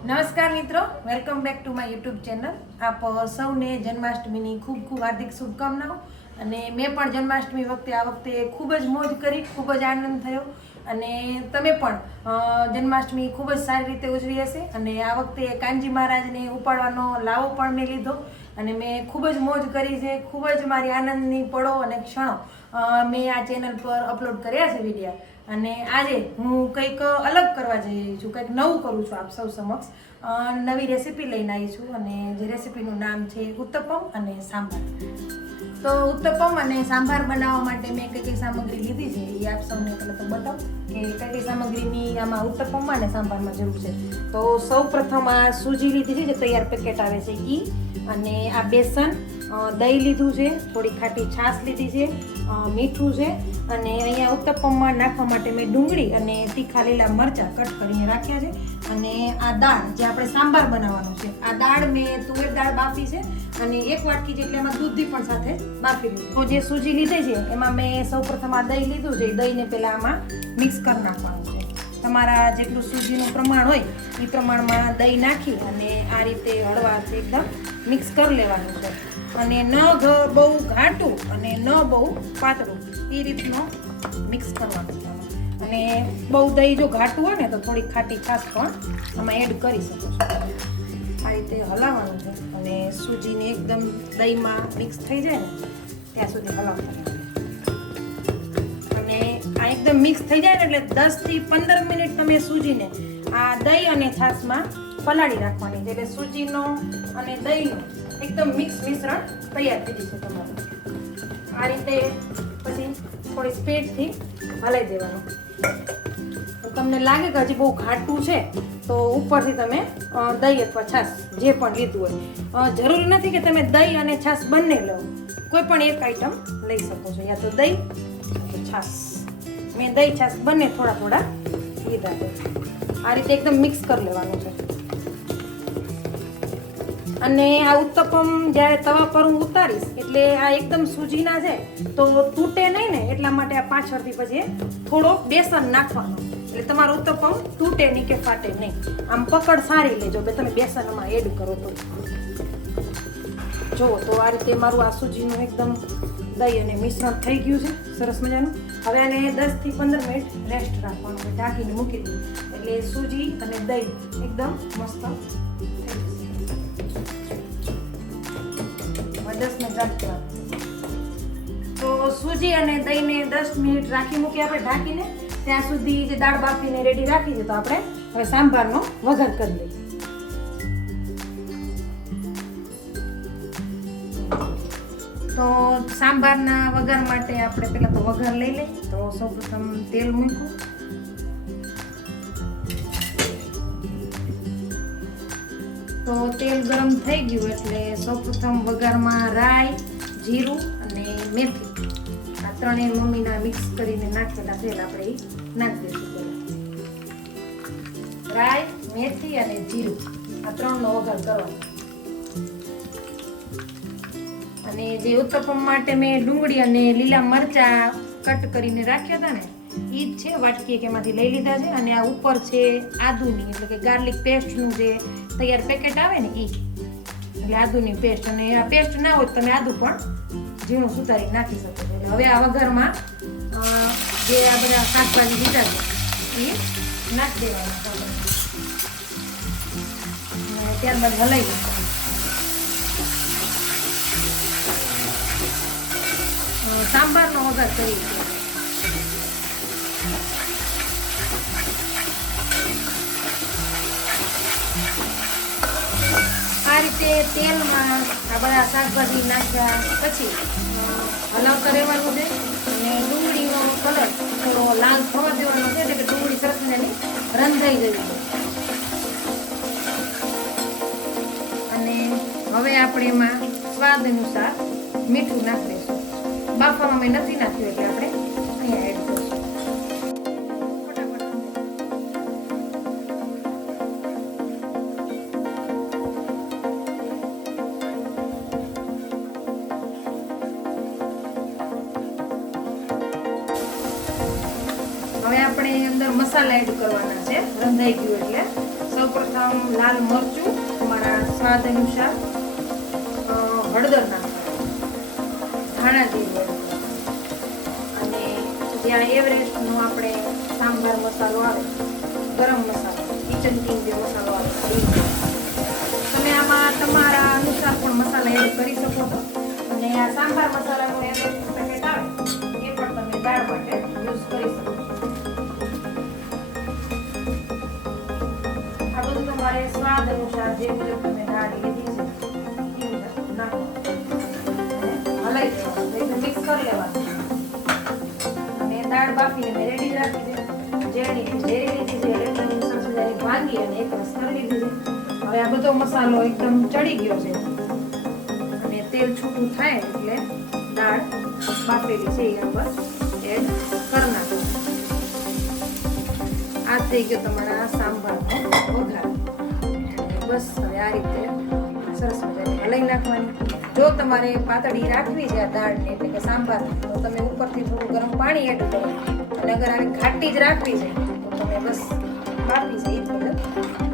નમસ્કાર મિત્રો welcome back to my YouTube channel આપ સૌને જન્માષ્ટમીની ખૂબ ખૂબ હાર્દિક શુભકામનાઓ અને મેં પણ જન્માષ્ટમી વખતે આ વખતે ખૂબ જ મોજ કરી, ખૂબ જ આનંદ થયો અને તમે પણ જન્માષ્ટમી ખૂબ જ સારી રીતે ઉજવી હશે અને આ વખતે કાનજી મહારાજને ઉપાડવાનો લાવો પણ મેં લીધો અને મેં ખૂબ જ મોજ કરી છે, ખૂબ જ મારી આનંદની પળો અને ક્ષણો મેં આ ચેનલ પર અપલોડ કર્યા છે વિડીયા અને આજે હું કંઈક અલગ કરવા જઈ છું, કંઈક નવું કરું છું આપ સૌ સમક્ષ. નવી રેસીપી લઈને આવી છું અને જે રેસીપીનું નામ છે ઉત્તપમ અને સાંભાર. તો ઉત્તપમ અને સાંભાર બનાવવા માટે મેં કઈ કઈ સામગ્રી લીધી છે એ આપ સૌને પહેલાં તો બતાવું કે કઈ કઈ સામગ્રીની આમાં ઉત્તપમમાં અને સાંભારમાં જરૂર છે. તો સૌ પ્રથમ આ સૂજી લીધી છે જે તૈયાર પેકેટ આવે છે એ અને આ બેસન દહીં લીધું છે, થોડી ખાટી છાશ લીધી છે મીઠું છે, અને અહીંયા ઉત્તપમમાં નાખવા માટે મેં ડુંગળી અને તીખા લીલા મરચાં કટ કરીને રાખ્યા છે. અને આ દાળ જે આપણે સાંભાર બનાવવાનો છે, આ દાળ મેં તુવેર દાળ બાફી છે, અને એક વાટકી જેટલી એમાં દૂધી પણ સાથે બાફી લીધું. તો જે સૂજી લીધી છે, એમાં મેં સૌપ્રથમ આ દહીં લીધું છે દહીંને પહેલાં આમાં મિક્સ કરી નાખવાનું છે. તમારા જેટલું સૂજીનું પ્રમાણ હોય એ પ્રમાણમાં દહીં નાખી અને આ રીતે હળવાથી એકદમ મિક્સ કરી લેવાનું છે. અને ન બહુ ઘાટું અને ન બહુ પાતળું. એ રીતનું મિક્સ કરવાનું અને બહુ દહીં જો ઘાટું હોય ને, તો થોડી ખાટી છાશ પણ આમાં એડ કરી શકો છો. આ રીતે હલાવવાનું છે. અને સૂજીને એકદમ દહીંમાં મિક્સ થઈ જાય ને, ત્યાં સુધી હલાવવાનું. અને આ એકદમ મિક્સ થઈ જાય ને, એટલે દસથી પંદર મિનિટ તમે સૂજીને આ દહીં અને છાશમાં પલાળી રાખવાની એટલે સૂજીનો અને દહીંનો એકદમ મિક્સ, મિશ્રણ તૈયાર થઈ જશે તમારું. આ રીતે પછી થોડી સ્પીડથી હલાવી દેવાનું. તમને લાગે કે હજી બહુ ઘાટું છે, તો ઉપરથી તમે દહીં અથવા છાશ જે પણ લીધું હોય. જરૂરી નથી કે તમે દહીં અને છાશ બંને લો. કોઈ પણ એક આઈટમ લઈ શકો છો. યા તો દહીં અથવા છાશ. મેં દહીં, છાશ બંને થોડા થોડા લીધા છે. આ રીતે એકદમ મિક્સ કરી લેવાનું છે. અને આ ઉત્તપમ જ્યારે તવા પર હું ઉતારીશ, એટલે આ એકદમ સૂજીના છે, તો તૂટે નહીં ને, એટલા માટે આ પાછળથી પછી થોડો બેસન નાખવાનો. એટલે તમારો ઉત્તપમ તૂટે નહીં કે ફાટે નહીં. આમ પકડ સારી લેજો, કે તમે બેસન આમાં એડ કરો તો. જો તો આ રીતે મારું આ સૂજીનું એકદમ દહીં અને મિશ્રણ થઈ ગયું છે. સરસ મજાનું. હવે આને દસથી પંદર મિનિટ રેસ્ટ રાખવાનું. ઢાંકીને મૂકી દઉં. એટલે સૂજી અને દહીં એકદમ મસ્ત દસ મિનિટ રાખવાનું તો સૂજી અને દહીંને દસ મિનિટ રાખી મૂકી આપણે ઢાંકીને, ત્યાં સુધી જે દાળ બાફીને રેડી રાખી તો આપણે હવે સાંભારનો વઘાર કરી લઈએ. તો સાંભારના વઘાર માટે આપણે પહેલાં તો વઘાર લઈ લઈએ. તો સૌપ્રથમ તેલ મૂક્યું તો તેલ ગરમ થઈ ગયું એટલે સૌપ્રથમ વઘારમાં રાઈ, જીરું અને મેથી. આ ત્રણેય મમ્મીના મિક્સ કરીને નાખેલા તેલ આપણે નાખી દઈશું રાઈ, મેથી અને જીરું. આ ત્રણનો વઘાર કરવાનો. અને જે ઉત્તપમ માટે મેં ડુંગળી અને લીલા મરચા કટ કરીને રાખ્યા હતા ને જ છે, વાટકી એક એમાંથી લઈ લીધા છે અને આ ઉપર છે આદુની, એટલે કે ગાર્લિક પેસ્ટનું જે તૈયાર પેકેટ આવે ને એ એટલે આદુની પેસ્ટ, અને આ પેસ્ટ ના હોય તમે આદુ પણ ઝીણું સુધારી નાખી શકો એટલે હવે આ વઘારમાં જે આ બધા શાકભાજી લીધા છે એ નાખી દેવાના ત્યારબાદ હલાવી નાખવાનું. સાંભારનો વઘાર કરી છે તેલમાં આ બધા શાકભાજી નાખ્યા, પછી હલાવ હલાવતા છે. અને ડુંગળીનો કલર થોડો લાલ થવા દેવાનો છે, એટલે કે ડુંગળી સરસ રંધાઈ ગઈ અને હવે આપણે એમાં સ્વાદ અનુસાર મીઠું નાખી દઈશું. બાફવામાં મેં નથી નાખ્યું સૌપ્રથમ લાલ મરચું તમારા સ્વાદ અનુસાર હળદર નાખવાનું, ધાણા જેવું અને જ્યાં એવરેસ્ટનો આપણે સાંભાર મસાલો આવે, ગરમ મસાલો કિચન કિંગ જે મસાલો આવે તમે આમાં તમારા અનુસાર પણ મસાલા એડ કરી શકો છો. અને આ સાંભાર મસાલાનો એવરેસ્ટ પેકેટ આવે, એ પણ તમે દાળ માટે યુઝ કરી શકો તમારે સ્વાદ અનુસાર જે મુજબ તમે દાળ લીધી છે મિક્સ કરી લેવાનું અને દાળ બાફીને મેં રેડી રાખી છે અને હવે આ બધો મસાલો એકદમ ચડી ગયો છે અને તેલ છૂટું થાય એટલે દાળ બાફેલી છે એ ઉપર એડ કરી આ થઈ ગયો તમારા સાંભારનો વઘાર બસ હવે આ રીતે સરસ મજાની હલાઈ નાખવાની. જો તમારે પાતળી રાખવી છે આ દાળને, એટલે કે સાંભાર, તો તમે ઉપરથી થોડું ગરમ પાણી એડ કરો. અને અગર આવી ઘાટી જ રાખવી છે, તો તમે બસ કાપી છે એ મુજબ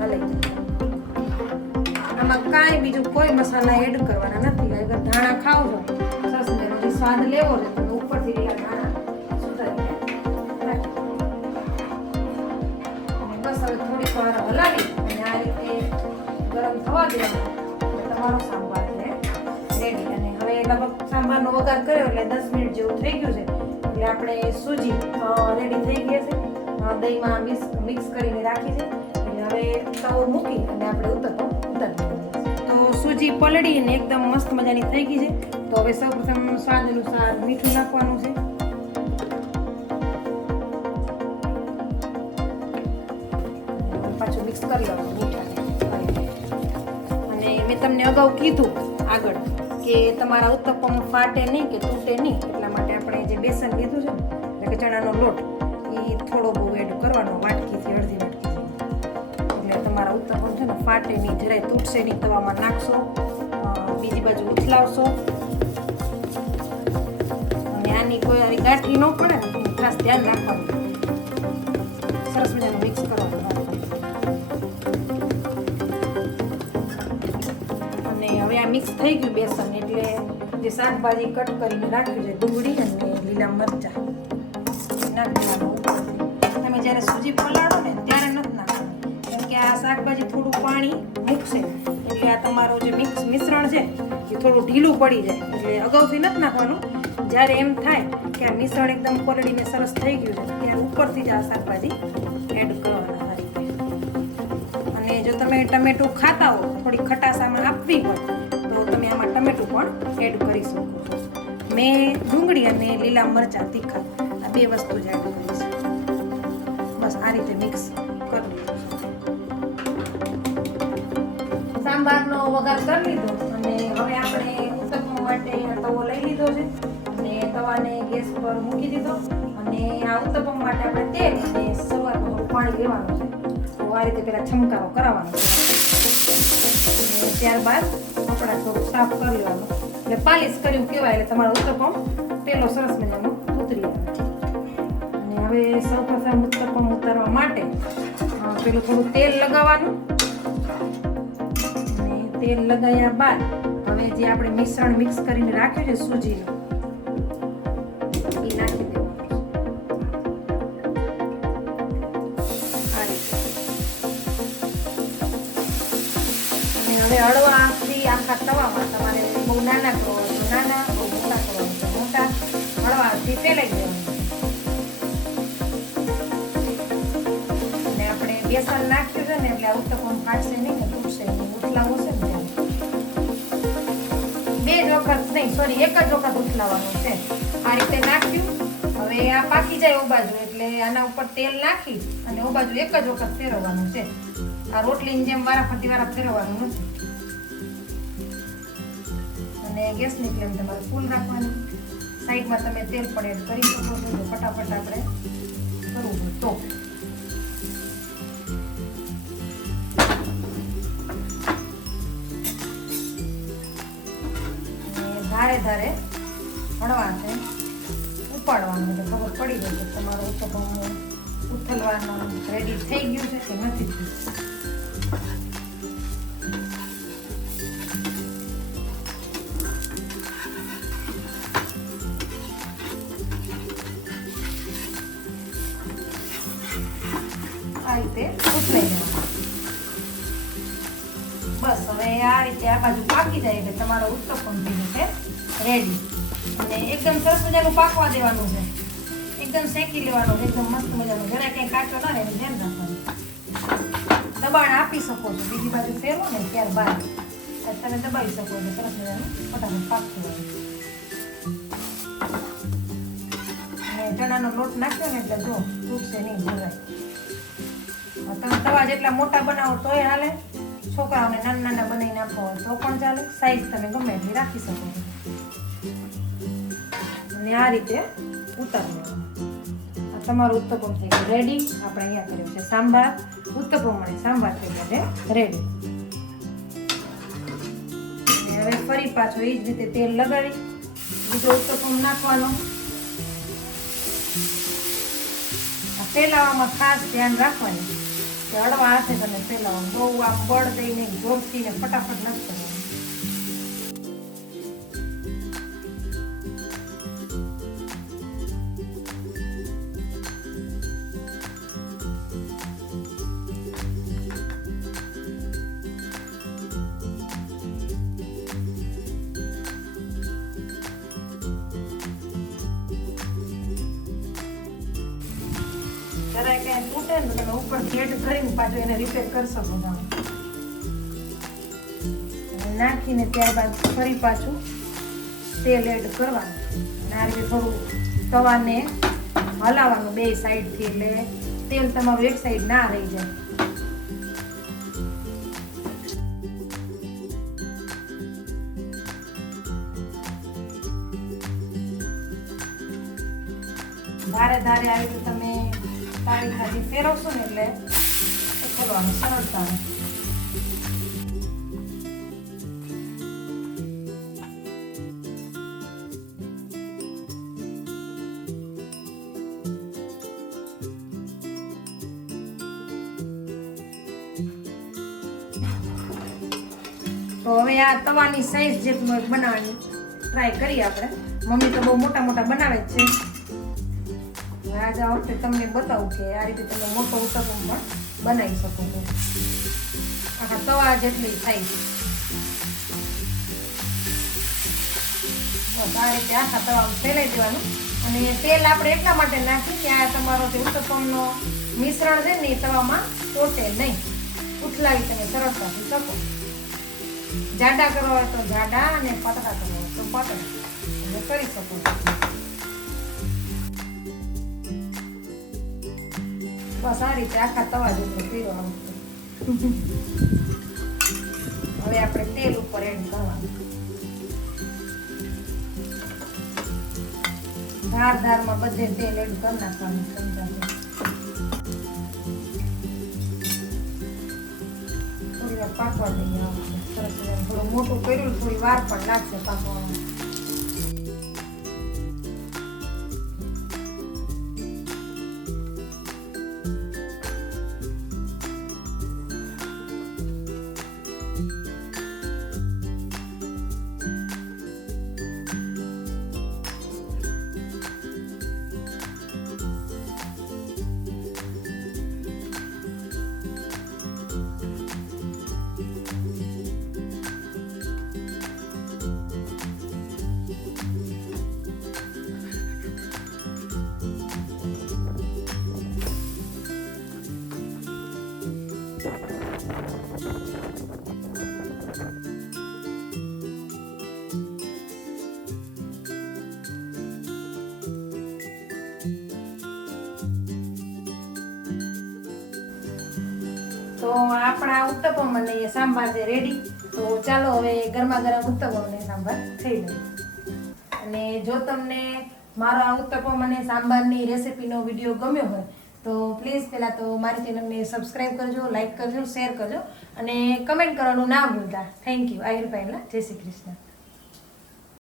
હલાઈ આમાં કાંઈ બીજું કોઈ મસાલા એડ કરવાના નથી. અગર ધાણા ખાવ છો, સરસ મજાનો જે સ્વાદ લેવો છે, તમે ઉપરથી લીલા ધાણા. અને બસ હવે થોડીક વાર હલાવી. લગભગ વઘાર કર્યો એટલે દસ મિનિટ જેવું થઈ ગયું છે. એટલે આપણે સૂજી રેડી થઈ ગઈ છે. દહીંમાં મિક્સ મિક્સ કરીને રાખી છે. એટલે હવે તવો મૂકી અને આપણે ઉતરતો ઉતારી તો સૂજી પલળીને એકદમ મસ્ત મજાની થઈ ગઈ છે. તો હવે સૌપ્રથમ સ્વાદ અનુસાર મીઠું નાખવાનું છે. પાછું મિક્સ કરી લેવાનું અને મેં તમને અગાઉ કીધું આગળ. કે તમારા ઉત્તપમ ફાટે નહીં કે તૂટે નહીં, એટલા માટે આપણે જે બેસન લીધું છે એટલે કે ચણાનો લોટ એ થોડો બહુ એડ કરવાનો, વાટકીથી, અડધી વાટકી એટલે તમારા ઉત્તપમ છે ને ફાટે નહીં, જરાય તૂટશે નહીં, તવામાં નાખશો બીજી બાજુ ઉથલાવશો. અને આની કોઈ આવી ગાંઠી ન પડે ને ખાસ ધ્યાન રાખવાનું. સરસ મજાનું મિક્સ કરવાનું. અને હવે આ મિક્સ થઈ ગયું બેસન એટલે જે શાકભાજી કટ કરીને રાખ્યું છે, ડુંગળી અને લીલા મરચાં. તમે જ્યારે સૂજી પલાળો ને ત્યારે નથી નાખવાનું. કેમ કે આ શાકભાજી થોડું પાણી મૂકશે. એટલે આ તમારું જે મિક્સ મિશ્રણ છે, એ થોડું ઢીલું પડી જાય. એટલે અગાઉથી નથી નાખવાનું. જ્યારે એમ થાય કે આ મિશ્રણ એકદમ પલળીને સરસ થઈ ગયું છે, ત્યારે ઉપરથી જ આ શાકભાજી એડ કરવાના અને જો તમે ટમેટું ખાતા હો, થોડી ખટાશ આમાં આપવી હોય ટમેટું પણ એડ કરી શકો છો. મેં ડુંગળી અને લીલા મરચાં તીખા આ બે વસ્તુ જ એડ કરી છે. બસ આ રીતે મિક્સ કરી લીધું સાંભારનો વઘાર કરી લીધો અને હવે આપણે ઉત્તપમ માટે તવો લઈ લીધો છે. અને તવાને ગેસ પર મૂકી દીધો. અને આ ઉત્તપમ માટે આપણે તેલ અને શરૂઆતમાં પાણી લેવાનું છે. તો આ રીતે પેલા છમકારો કરાવવાનો છે. ત્યારબાદ કપડા થોડું સાફ કરી લેવાનું. એટલે પાલિશ કર્યું કહેવાય એટલે તમારો ઉત્તપમ પેલો સરસ મજાનો ઉતરી આવે અને હવે સૌપ્રથમ ઉત્તપમ ઉતારવા માટે પેલું થોડું તેલ લગાવવાનું. અને તેલ લગાવ્યા બાદ હવે જે આપણે મિશ્રણ મિક્સ કરીને રાખ્યું છે સૂજીનું આખા તવામાં તમારે બહુ નાના કરો તો નાના બહુ મોટા કરો તો મોટા હળવા આંચથી ફેલાઈ દેવાનું અને આપણે બેસન નાખ્યું છે ને, એટલે આ ઉત્તપમ ફાટશે નહીં કે તૂટશે નહીં છે ને બે જ વખત નહીં સોરી એક જ વખત ઉથલાવાનું છે. આ રીતે નાખ્યું. હવે આ પાકી જાય ઓ બાજુ એટલે આના ઉપર તેલ નાખી અને ઓ બાજુ એક જ વખત ફેરવવાનું છે. આ રોટલીની જેમ વારા ફરતી વારા ફેરવવાનું નથી. અને ગેસની ફ્લેમ તમારે ફૂલ રાખવાની. સાઈડમાં તમે તેલ પણ એડ કરી શકો છો. તો ફટાફટ આપણે કરવું હોય તો ધારે ધારે હળવા છે. ઉપાડવાનું એટલે ખબર પડી ગઈ કે તમારું ઉત્તપમ ઉથલવાનું રેડી થઈ ગયું છે કે નથી થયું. આ રીતે ઉતરાઈ દેવાના બસ, હવે આ રીતે આ બાજુ પાકી જાય એટલે તમારો ઉત્તપમ થઈ જશે. રેડી અને એકદમ સરસ મજાનું પાકવા દેવાનું છે. એકદમ શેકી લેવાનું છે. એકદમ મસ્ત મજાનું. જરા કંઈ કાચો ન રહે, એનું ધ્યાન રાખવાનું. દબાણ આપી શકો છો. બીજી બાજુ ફેરવો ને ત્યારબાદ તમે દબાવી શકો છો સરસ મજાનું ફટાફટ પાકતું હોય ચણાનો લોટ નાખ્યો ને એટલે જો તૂટશે નહીં જરાય તમે તવા જેટલા મોટા બનાવો તોય હાલે. છોકરાઓને નાના નાના બનાવીને આપો તો પણ ચાલે. સાઈઝ તમે ગમે એટલી રાખી શકો. અને આ રીતે ઉતારી તમારું ઉત્તપમ થઈ ગયું રેડી આપણે અહીંયા કર્યું છે સાંભાર. ઉત્તપમ અને સાંભાર થઈ ગયા છે રેડી હવે ફરી પાછો એ જ રીતે તેલ લગાવી. બીજો ઉત્તપમ નાખવાનો. ફેલાવામાં ખાસ ધ્યાન રાખવાનું. હળવા હાથે તમે ફેલાવો બહુ આમ બળ દઈને જોરથી ને ફટાફટ નથી જરાય ક્યાંય તૂટે ને તમે ઉપર સેટ કરીને પાછું એને રિપેર કરશો બધા નાખીને ત્યારબાદ ફરી પાછું તેલ એડ કરવાનું. આ રીતે થોડું તવાને હલાવવાનું બે સાઈડથી એટલે તેલ તમારું એક સાઈડ ના રહી જાય. ધારે ધારે આવી તમે તાળી ખાલી ફેરવશો ને એટલે ઉખડવાનું સરળતા તો હવે આ તવાની સાઈઝ જેટલું મેં બનાવવાની ટ્રાય કરીએ આપણે મમ્મી તો બહુ મોટા મોટા બનાવે જ છે આજે આ વખતે તમને બતાવું કે આ રીતે તમે મોટો ઉત્તપમ પણ બનાવી શકો છો. આખા તવા જેટલી થાય. બસ આ રીતે આખા તવામાં ફેલાઈ દેવાનું અને તેલ આપણે એટલા માટે નાખી કે આ તમારો જે ઉત્તપમનો મિશ્રણ છે ને એ તવામાં ચોટે નહીં. ઉથલાવી તમે સરળતાથી શકો. જાડા કરવા હોય તો જાડા અને પાતળા કરવા હોય તો પાતળા. તમે કરી શકો છો. બસ આ રીતે આખા તવા જેટલો પીરો આવશે હવે આપણે તેલ ઉપર એડ કરવાનું ધાર ધારમાં બધે તેલ એડ કરી નાખવાનું ચમચાથી થોડી વાર પાકવા દઈએ. સરસ. થોડું મોટું કર્યું થોડી વાર પણ લાગશે પાકવામાં તો આપણા ઉત્તપમ અને સાંભાર છે રેડી તો ચાલો હવે ગરમા ગરમ ઉત્તપમ અને સાંભાર થઈ ગયું. અને જો તમને મારો આ ઉત્તપમ અને સાંભારની રેસિપીનો વીડિયો ગમ્યો હોય, તો પ્લીઝ પહેલાં તો મારી ચેનલને સબસ્ક્રાઈબ કરજો લાઈક કરજો શેર કરજો, અને કમેન્ટ કરવાનું ના ભૂલતા. થેન્ક યુ આયુર પહેલાં જય શ્રી કૃષ્ણ.